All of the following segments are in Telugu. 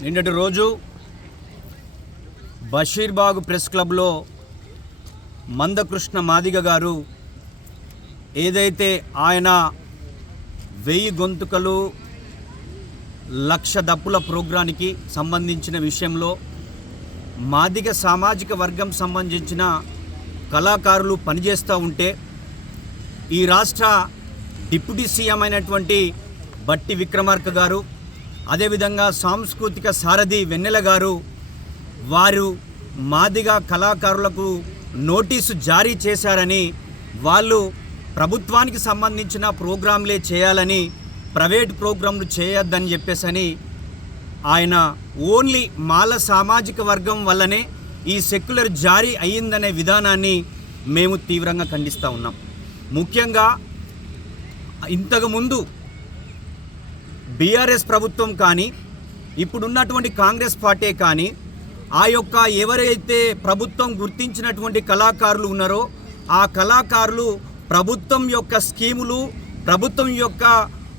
నిన్నటి రోజు బషీర్బాగ్ ప్రెస్ క్లబ్లో మందకృష్ణ మాదిగ గారు ఏదైతే ఆయన వెయ్యి గొంతుకలు లక్ష దప్పుల ప్రోగ్రానికి సంబంధించిన విషయంలో మాదిగ సామాజిక వర్గం సంబంధించిన కళాకారులు పనిచేస్తూ ఉంటే ఈ రాష్ట్ర డిప్యూటీ సీఎం అయినటువంటి బట్టి విక్రమార్క గారు అదేవిధంగా సాంస్కృతిక సారథి వెన్నెల గారు వారు మాదిగ కళాకారులకు నోటీసు జారీ చేశారని వాళ్ళు ప్రభుత్వానికి సంబంధించిన ప్రోగ్రాంలే చేయాలని ప్రైవేట్ ప్రోగ్రాంలు చేయొద్దని చెప్పేసని ఆయన ఓన్లీ మాల సామాజిక వర్గం వల్లనే ఈ సెక్యులర్ జారీ అయ్యిందనే విధానాన్ని మేము తీవ్రంగా ఖండిస్తూ ఉన్నాం. ముఖ్యంగా ఇంతకుముందు బీఆర్ఎస్ ప్రభుత్వం కానీ ఇప్పుడున్నటువంటి కాంగ్రెస్ పార్టీ కానీ ఆ యొక్క ఎవరైతే ప్రభుత్వం గుర్తించినటువంటి కళాకారులు ఉన్నారో ఆ కళాకారులు ప్రభుత్వం యొక్క స్కీములు ప్రభుత్వం యొక్క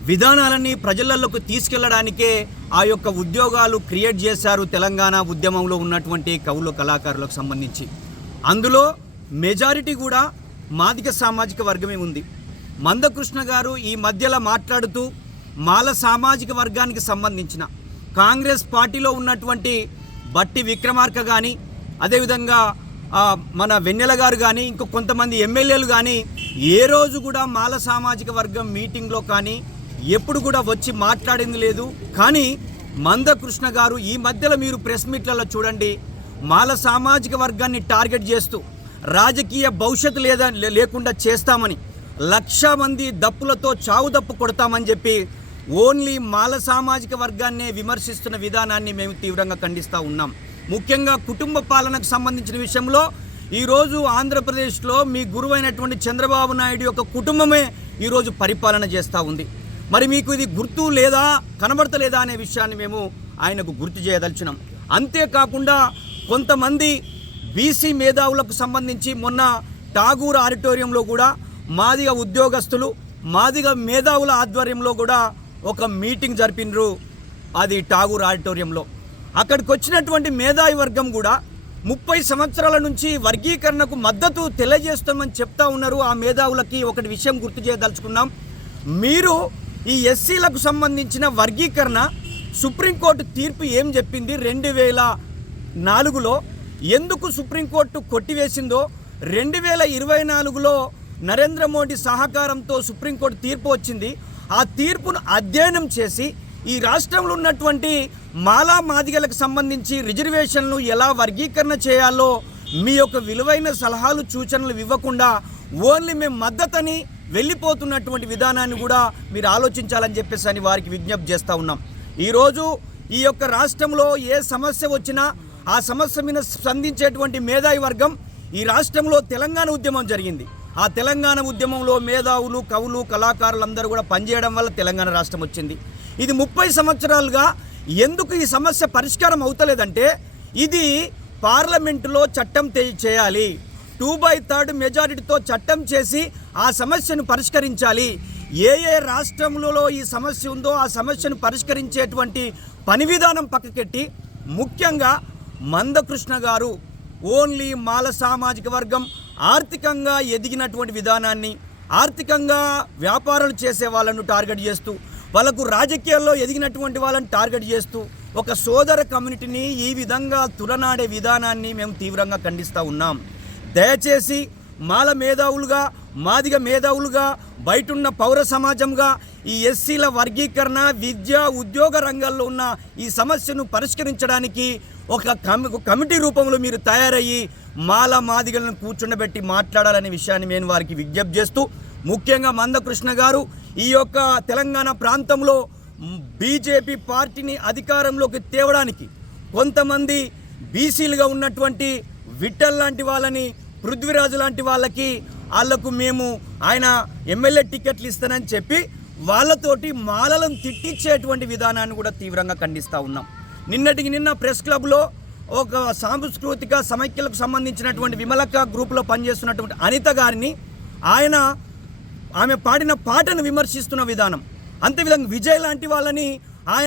విధానాలని ప్రజలలోకి తీసుకెళ్ళడానికే ఆ యొక్క ఉద్యోగాలు క్రియేట్ చేశారు తెలంగాణ ఉద్యమంలో ఉన్నటువంటి కవులు కళాకారులకు సంబంధించి. అందులో మెజారిటీ కూడా మాదిక సామాజిక వర్గమే ఉంది. మందకృష్ణ గారు ఈ మధ్యలో మాట్లాడుతూ మాల సామాజిక వర్గానికి సంబంధించిన. కాంగ్రెస్ పార్టీలో ఉన్నటువంటి బట్టి విక్రమార్క కానీ అదేవిధంగా మన వెన్నెల గారు కానీ ఇంకో కొంతమంది ఎమ్మెల్యేలు కానీ ఏ రోజు కూడా మాల సామాజిక వర్గం మీటింగ్లో కానీ ఎప్పుడు కూడా వచ్చి మాట్లాడింది లేదు. కానీ మందకృష్ణ గారు ఈ మధ్యలో మీరు ప్రెస్ మీట్లలో చూడండి మాల సామాజిక వర్గాన్ని టార్గెట్ చేస్తూ రాజకీయ భవిష్యత్తు లేదా లేకుండా చేస్తామని లక్ష మంది దప్పులతో చావు దప్పు కొడతామని చెప్పి ఓన్లీ మాల సామాజిక వర్గాన్నే విమర్శిస్తున్న విధానాన్ని మేము తీవ్రంగా ఖండిస్తూ ఉన్నాం. ముఖ్యంగా కుటుంబ పాలనకు సంబంధించిన విషయంలో ఈరోజు ఆంధ్రప్రదేశ్లో మీ గురువైనటువంటి చంద్రబాబు నాయుడు యొక్క కుటుంబమే ఈరోజు పరిపాలన చేస్తూ ఉంది. మరి మీకు ఇది గుర్తు లేదా కనబడతలేదా అనే విషయాన్ని మేము ఆయనకు గుర్తు చేయదలిచినాం. అంతేకాకుండా కొంతమంది బీసీ మేధావులకు సంబంధించి మొన్న టాగూర్ ఆడిటోరియంలో కూడా మాదిగ ఉద్యోగస్తులు మాదిగ మేధావుల ఆధ్వర్యంలో కూడా ఒక మీటింగ్ జరిపినరు అది టాగూర్ ఆడిటోరియంలో. అక్కడికి వచ్చినటువంటి మేధావి వర్గం కూడా ముప్పై సంవత్సరాల నుంచి వర్గీకరణకు మద్దతు తెలియజేస్తామని చెప్తా ఉన్నారు. ఆ మేధావులకి ఒకటి విషయం గుర్తు చేయదలుచుకున్నాం. మీరు ఈ ఎస్సీలకు సంబంధించిన వర్గీకరణ సుప్రీంకోర్టు తీర్పు ఏం చెప్పింది? రెండు వేల నాలుగులో ఎందుకు సుప్రీంకోర్టు కొట్టివేసిందో రెండు వేల ఇరవై నాలుగులో నరేంద్ర మోడీ సహకారంతో సుప్రీంకోర్టు తీర్పు వచ్చింది. ఆ తీర్పును అధ్యయనం చేసి ఈ రాష్ట్రంలో ఉన్నటువంటి మాలా మాదిగలకు సంబంధించి రిజర్వేషన్లు ఎలా వర్గీకరణ చేయాలో మీ యొక్క విలువైన సలహాలు సూచనలు ఇవ్వకుండా ఓన్లీ మేము మద్దతని వెళ్ళిపోతున్నటువంటి విధానాన్ని కూడా మీరు ఆలోచించాలని చెప్పేసి అని వారికి విజ్ఞప్తి చేస్తూ ఉన్నాం. ఈరోజు ఈ యొక్క రాష్ట్రంలో ఏ సమస్య వచ్చినా ఆ సమస్య మీద స్పందించేటువంటి మేధావి వర్గం ఈ రాష్ట్రంలో తెలంగాణ ఉద్యమం జరిగింది. ఆ తెలంగాణ ఉద్యమంలో మేధావులు కవులు కళాకారులందరూ కూడా పనిచేయడం వల్ల తెలంగాణ రాష్ట్రం వచ్చింది. ఇది ముప్పై సంవత్సరాలుగా ఎందుకు ఈ సమస్య పరిష్కారం అవుతలేదంటే ఇది పార్లమెంటులో చట్టం చేయాలి. టూ బై థర్డ్ మెజారిటీతో చట్టం చేసి ఆ సమస్యను పరిష్కరించాలి. ఏ ఏ రాష్ట్రములలో ఈ సమస్య ఉందో ఆ సమస్యను పరిష్కరించేటువంటి పని విధానం పక్కకెట్టి ముఖ్యంగా మందకృష్ణ గారు ఓన్లీ మాల సామాజిక వర్గం ఆర్థికంగా ఎదిగినటువంటి విధానాన్ని ఆర్థికంగా వ్యాపారాలు చేసే వాళ్ళను టార్గెట్ చేస్తూ వాళ్ళకు రాజకీయాల్లో ఎదిగినటువంటి వాళ్ళని టార్గెట్ చేస్తూ ఒక సోదర కమ్యూనిటీని ఈ విధంగా తులనాడే విధానాన్ని మేము తీవ్రంగా ఖండిస్తూ ఉన్నాం. దయచేసి మాల మేధావులుగా మాదిగ మేధావులుగా బయటున్న పౌర సమాజంగా ఈ ఎస్సీల వర్గీకరణ విద్య ఉద్యోగ రంగాల్లో ఉన్న ఈ సమస్యను పరిష్కరించడానికి ఒక కమి కమిటీ రూపంలో మీరు తయారయ్యి మాల మాదిగలను కూర్చుండబెట్టి మాట్లాడాలనే విషయాన్ని నేను వారికి విజ్ఞప్తి చేస్తూ ముఖ్యంగా మందకృష్ణ గారు ఈ యొక్క తెలంగాణ ప్రాంతంలో బీజేపీ పార్టీని అధికారంలోకి తేవడానికి కొంతమంది బీసీలుగా ఉన్నటువంటి విఠల్ లాంటి వాళ్ళని పృథ్వీరాజు లాంటి వాళ్ళకి వాళ్ళకు మేము ఆయన ఎమ్మెల్యే టికెట్లు ఇస్తానని చెప్పి వాళ్ళతోటి మాలలను తిట్టించేటువంటి విధానాన్ని కూడా తీవ్రంగా ఖండిస్తూ ఉన్నాం. నిన్నటికి నిన్న ప్రెస్ క్లబ్లో ఒక సాంస్కృతిక సమైక్యలకు సంబంధించినటువంటి విమలక్క గ్రూప్లో పనిచేస్తున్నటువంటి అనిత గారిని ఆయన ఆమె పాడిన పాటను విమర్శిస్తున్న విధానం. అంతేవిధంగా విజయ్ లాంటి వాళ్ళని